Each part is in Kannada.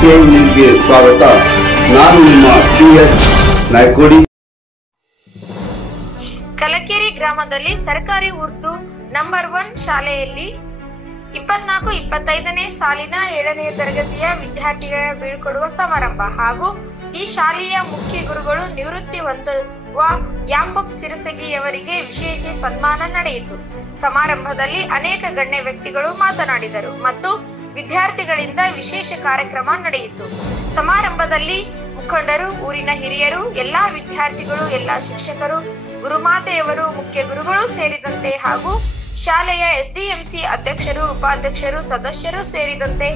ಸೇವ್ ನ್ಯೂಸ್ಗೆ ಸ್ವಾಗತ. ನಾನು ನಿಮ್ಮ PS ನಾಯ್ಕೋಡಿ. ಕಲಕೆರೆ ಗ್ರಾಮದಲ್ಲಿ ಸರ್ಕಾರಿ ಉರ್ದು ನಂಬರ್ 1 ಶಾಲೆಯಲ್ಲಿ 24-25ನೇ ಸಾಲಿನ 7ನೇ ತರಗತಿಯ ವಿದ್ಯಾರ್ಥಿಗಳ ಬೀಳ್ಕೊಡುವ ಸಮಾರಂಭ ಹಾಗೂ ಈ ಶಾಲೆಯ ಮುಖ್ಯ ಗುರುಗಳು ನಿವೃತ್ತಿ ಹೊಂದುವ ಯಾಕೋಬ್ ಸಿರಸಗಿಯವರಿಗೆ ವಿಶೇಷ ಸನ್ಮಾನ ನಡೆಯಿತು. ಸಮಾರಂಭದಲ್ಲಿ ಅನೇಕ ಗಣ್ಯ ವ್ಯಕ್ತಿಗಳು ಮಾತನಾಡಿದರು ಮತ್ತು ವಿದ್ಯಾರ್ಥಿಗಳಿಂದ ವಿಶೇಷ ಕಾರ್ಯಕ್ರಮ ನಡೆಯಿತು. ಸಮಾರಂಭದಲ್ಲಿ ಮುಖಂಡರು, ಊರಿನ ಹಿರಿಯರು, ಎಲ್ಲಾ ವಿದ್ಯಾರ್ಥಿಗಳು, ಎಲ್ಲಾ ಶಿಕ್ಷಕರು, ಗುರುಮಾತೆಯವರು, ಮುಖ್ಯ ಗುರುಗಳು ಸೇರಿದಂತೆ ಹಾಗೂ ಶಾಲೆಯ SDMC ಅಧ್ಯಕ್ಷರು, ಉಪಾಧ್ಯಕ್ಷರು, ಸದಸ್ಯರು ಸೇರಿದಂತೆ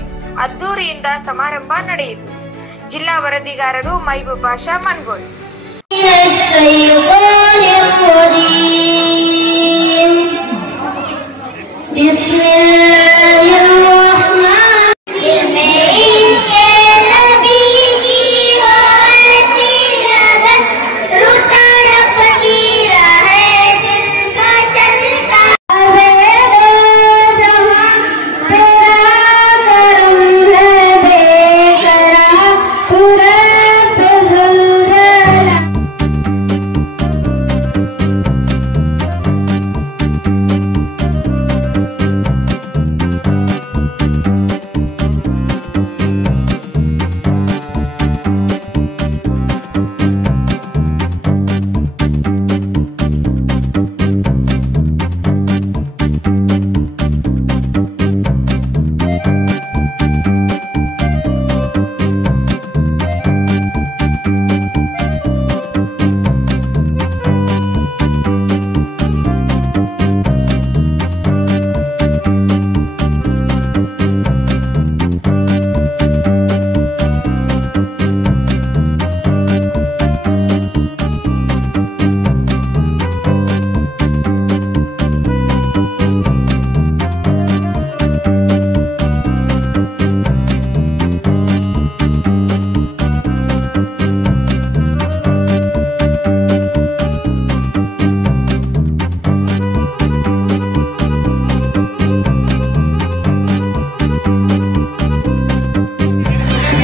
ಅದ್ದೂರಿಯಿಂದ ಸಮಾರಂಭ ನಡೆಯಿತು. ಜಿಲ್ಲಾ ವರದಿಗಾರರು ಮೈಬೂಬ್ ಬಾಷಾ ಮನ್ಗೋಳ್.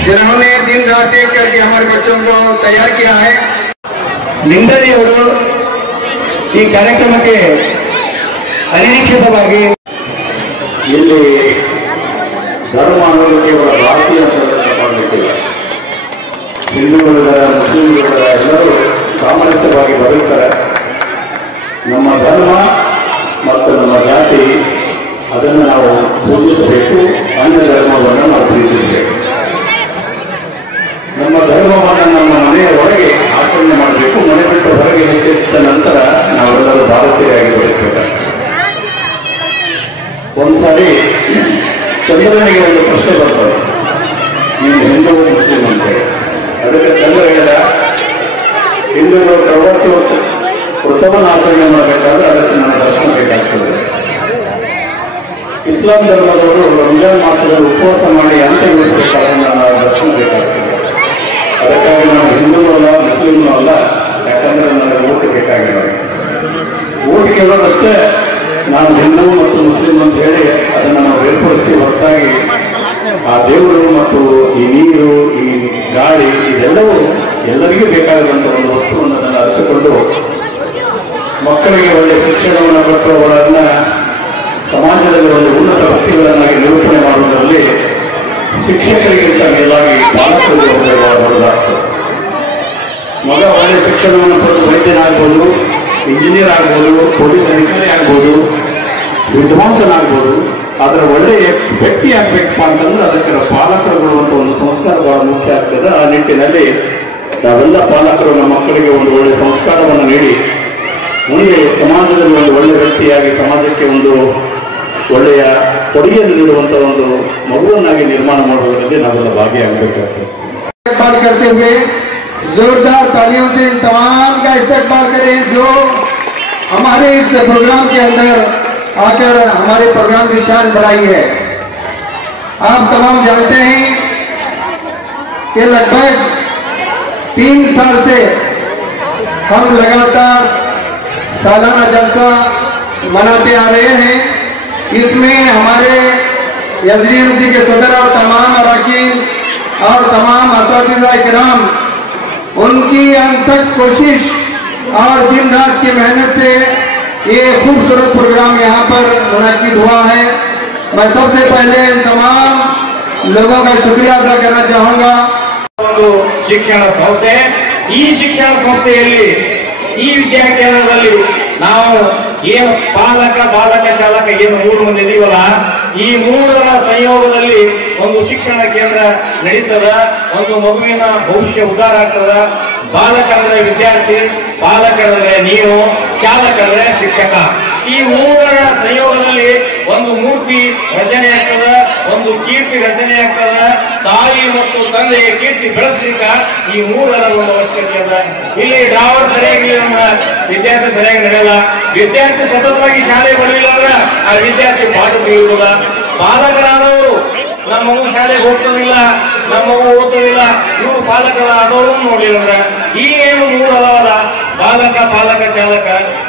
जिन्होंने दिन रात एक करके हमारे बच्चों को तैयार किया है. लिंगरी ಅವರು ಈ ಕಾರ್ಯಕ್ರಮಕ್ಕೆ ಅನಿರೀಕ್ಷಿತವಾಗಿ ಇಲ್ಲಿ ಧರ್ಮ ಅನ್ನೋದು ಕೇವಲ ಭಾರತೀಯ ಮಾಡಲಿಕ್ಕಿಲ್ಲ. ಹಿಂದೂಗಳಿದ್ದಾರೆ, ಮುಸ್ಲಿಂಗಳಿದ್ದಾರೆ, ಎಲ್ಲರೂ ಸಾಮರಸ್ಯವಾಗಿ ಬದುಕ್ತಾರೆ. ನಮ್ಮ ಧರ್ಮ ಮತ್ತು ನಮ್ಮ ಜಾತಿ ಅದನ್ನು ನಾವು ಪೂಜಿಸಬೇಕು, ಅನ್ಯ ಧರ್ಮವನ್ನು ನಾವು ಪ್ರೀತಿಸಬೇಕು. ನಮ್ಮ ಧರ್ಮವನ್ನು ನಮ್ಮ ಮನೆಯ ಒಳಗೆ ಆಚರಣೆ ಮಾಡಬೇಕು. ಮನೆ ಬಿಟ್ಟು ಹೊರಗೆ ಹೆಚ್ಚಿದ ನಂತರ ನಾವೆಲ್ಲರೂ ಭಾರತೀಯರಾಗಿ ಬದುಕಬೇಕು. ಒಂದ್ಸಾರಿ ಚಂದ್ರನಿಗೆ ಒಂದು ಪ್ರಶ್ನೆ ಬರ್ತದೆ, ನೀನು ಹಿಂದೂ ಮುಸ್ಲಿಂ ಅಂತ ಹೇಳಿ. ಅದಕ್ಕೆ ಚಂದ್ರ ಹೇಳಿದ, ಹಿಂದೂಗಳು 60 ವೃತವನ್ನು ಆಚರಣೆ ಮಾಡಬೇಕಾದ್ರೆ ಅದಕ್ಕೆ ನನ್ನ ದರ್ಶನ ಬೇಕಾಗ್ತದೆ. ಇಸ್ಲಾಂ ಧರ್ಮದವರು ರಂಜಾನ್ ಮಾಸದಲ್ಲಿ ಉಪವಾಸ ಮಾಡಿ ಅಂತ್ಯಗೊಳಿಸಬೇಕಾದ್ರೆ ನನ್ನ ದರ್ಶನ ಬೇಕಾಗ್ತದೆ. ಅದಕ್ಕಾಗಿ ನಾನು ಹಿಂದೂನೂ ಅಲ್ಲ, ಮುಸ್ಲಿಮ್ನೂ ಅಲ್ಲ, ಯಾಕಂದ್ರೆ ನನಗೆ ಓಟ್ ಬೇಕಾಗಿಲ್ಲ. ಓಟ್ ಕೇಳೋದಷ್ಟೇ ನಾನು ಹಿಂದೂ ಮತ್ತು ಮುಸ್ಲಿಂ ಅಂತ ಹೇಳಿ ಅದನ್ನು ನಾವು ಬೇರ್ಪಡಿಸಿ ಹೊರತಾಗಿ ಆ ದೇವರು ಮತ್ತು ಈ ನೀರು, ಈ ಗಾಳಿ, ಇದೆಲ್ಲವೂ ಎಲ್ಲರಿಗೂ ಬೇಕಾಗಿರುವಂಥ ಒಂದು ವಸ್ತುವನ್ನು ಅದನ್ನು ಅರಿತುಕೊಂಡು ಮಕ್ಕಳಿಗೆ ಒಳ್ಳೆಯ ಶಿಕ್ಷಣವನ್ನು ಕೊಟ್ಟು ಅವರನ್ನ ಸಮಾಜದಲ್ಲಿ ಒಂದು ಉನ್ನತ ವ್ಯಕ್ತಿಗಳನ್ನಾಗಿ ನಿರೂಪಣೆ ಮಾಡುವುದರಲ್ಲಿ ಶಿಕ್ಷಕರಿಗಿಂತ ಮೇಲಾಗಿ ಪಾಲಕರಿಗೆ ಹೊರದಾಗ್ತದೆ. ಮಗ ಒಳ್ಳೆಯ ಶಿಕ್ಷಣವನ್ನು ಪಡೆದು ವೈದ್ಯನಾಗ್ಬೋದು, ಇಂಜಿನಿಯರ್ ಆಗ್ಬೋದು, ಪೊಲೀಸ್ ಅಧಿಕಾರಿ ಆಗ್ಬೋದು, ವಿದ್ವಾಂಸನಾಗ್ಬೋದು. ಅದರ ಒಳ್ಳೆಯ ವ್ಯಕ್ತಿ ಆಗ್ಬೇಕಪ್ಪ ಅಂತಂದ್ರೆ ಅದಕ್ಕೆ ಪಾಲಕರು ಕೊಡುವಂಥ ಒಂದು ಸಂಸ್ಕಾರ ಬಹಳ ಮುಖ್ಯ ಆಗ್ತದೆ. ಆ ನಿಟ್ಟಿನಲ್ಲಿ ನಾವೆಲ್ಲ ಪಾಲಕರು ನಮ್ಮ ಮಕ್ಕಳಿಗೆ ಒಂದು ಒಳ್ಳೆಯ ಸಂಸ್ಕಾರವನ್ನು ನೀಡಿ ಮುಂದೆ ಸಮಾಜದಲ್ಲಿ ಒಂದು ಒಳ್ಳೆಯ ವ್ಯಕ್ತಿಯಾಗಿ ಸಮಾಜಕ್ಕೆ ಒಂದು ಒಳ್ಳೆಯ ಕೊಡುಗೆಯನ್ನು ನೀಡುವಂಥ ಒಂದು ಮಗುವನ್ನಾಗಿ ನಿರ್ಮಾಣ ಮಾಡುವುದರಲ್ಲಿ ನಾವೆಲ್ಲ ಭಾಗಿಯಾಗಬೇಕಾಗ್ತದೆ. करते हुए जोरदार तालियों से इन तमाम का इस्तकबाल करें जो हमारे इस प्रोग्राम के अंदर आकर हमारे प्रोग्राम की शान बढ़ाई है. आप तमाम जानते हैं कि लगभग 3 साल से हम लगातार सालाना जलसा मनाते आ रहे हैं. इसमें हमारे SDMC के सदर और तमाम अरकान और तमाम असातिज़ा किराम, उनकी अनथक कोशिश और दिन रात की मेहनत से ये खूबसूरत प्रोग्राम यहाँ पर मुनक्किद हुआ है। मैं सबसे पहले इन तमाम लोगों का शुक्रिया अदा करना चाहूँगा। ಶಿಕ್ಷಣ ಸಂಸ್ಥೆ, ಈ ಶಿಕ್ಷಣ ಸಂಸ್ಥೆಯಲ್ಲಿ ಈ ವಿದ್ಯಾಕೇಂದ್ರದಲ್ಲಿ ನಾವು ಏನು ಪಾಲಕ ಬಾಲಕ ಚಾಲಕ ಏನು 3 ಮಂದಿ ಇದೀವಲ್ಲ, ಈ 3ರ ಸಂಯೋಗದಲ್ಲಿ ಒಂದು ಶಿಕ್ಷಣ ಕೇಂದ್ರ ನಡೀತದ. ಒಂದು ಮಗುವಿನ ಭವಿಷ್ಯ ಉದ್ಧಾರ ಆಗ್ತದ. ಬಾಲಕಂದ್ರೆ ವಿದ್ಯಾರ್ಥಿ, ಬಾಲಕಂದ್ರೆ ನೀವು, ಚಾಲಕಂದ್ರೆ ಶಿಕ್ಷಕ. ಈ 3ರ ಸಂಯೋಗದಲ್ಲಿ ಒಂದು ಮೂರ್ತಿ ರಚನೆ ಆಗ್ತದ, ಒಂದು ಕೀರ್ತಿ ರಚನೆ ಆಗ್ತದ. ತಾಯಿ ಮತ್ತು ತಂದೆಯ ಕೀರ್ತಿ ಬೆಳೆಸಲಿಕ್ಕೆ ಈ 3ರ ಒಂದು ಅವಶ್ಯಕತೆ ಅದ. ಇಲ್ಲಿ ಡ್ರಾವರ್ ಸರಿಯಾಗಿ ನಮ್ಮ ವಿದ್ಯಾರ್ಥಿ ಸರಿಯಾಗಿ ನಡೆಯಲ್ಲ. ವಿದ್ಯಾರ್ಥಿ ಸತತವಾಗಿ ಶಾಲೆ ಬರಲಿಲ್ಲ ಅಂದ್ರೆ ಆ ವಿದ್ಯಾರ್ಥಿ ಪಾಠ ತಿಳಿಯುವುದಿಲ್ಲ. ಬಾಲಕರಾದವರು ನಮ್ಮ ಮಗು ಶಾಲೆಗೆ ಹೋಗ್ತದಿಲ್ಲ, ನಮ್ಮ ಮಗು ಓದೋದಿಲ್ಲ, ಇವರು ಪಾಲಕರಾದವರು ನೋಡ್ಲಿಲ್ಲ ಅಂದ್ರೆ ಈ ಏನು 3 ಅದಾವಲ್ಲ, ಬಾಲಕ ಪಾಲಕ ಚಾಲಕ,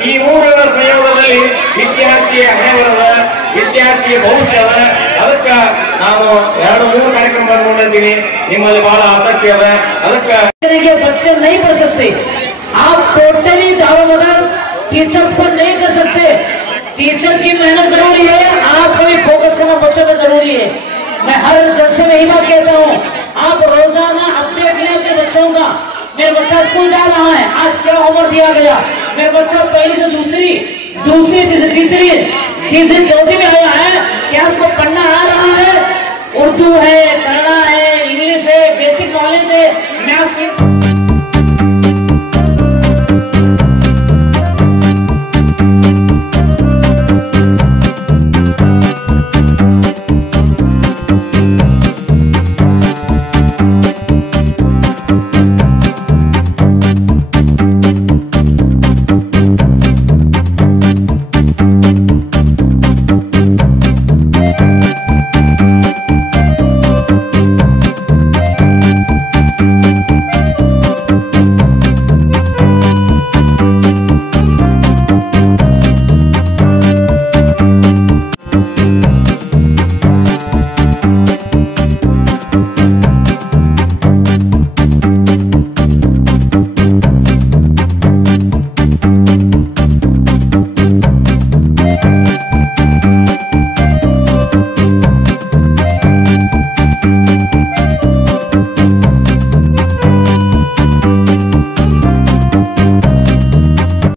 ಈ 3ರ ಸಂಯೋಗದಲ್ಲಿ ವಿದ್ಯಾರ್ಥಿಯ ಹಣೆಬರದ, ವಿದ್ಯಾರ್ಥಿಯ ಭವಿಷ್ಯ ಅದ. ಅದಕ್ಕೆ ನಾನು 2-3 ಕಾರ್ಯಕ್ರಮ ನೋಡಿದ್ದೀನಿ, ನಿಮ್ಮಲ್ಲಿ ಬಹಳ ಆಸಕ್ತಿ ಅದ. ಅದಕ್ಕೆ बच्चे नहीं पढ़ सकते, आप टोटली दारोमदार टीचर्स पर नहीं कर सकते। टीचर की मेहनत जरूरी है, आपको भी फोकस करना बच्चों पर जरूरी है। मैं हर जलसे में यही बात कहता हूँ, आप रोजाना अपडेट लें अपने बच्चों का। मेरा बच्चा स्कूल जा रहा है, आज क्या होमवर्क दिया गया, मेरा बच्चा पहली से दूसरी तीसरी चौथी में आया है, क्या उसको पढ़ना आ रहा है? उर्दू है, कन्नड़ा है, इंग्लिश है, बेसिक नॉलेज है, मैथ्स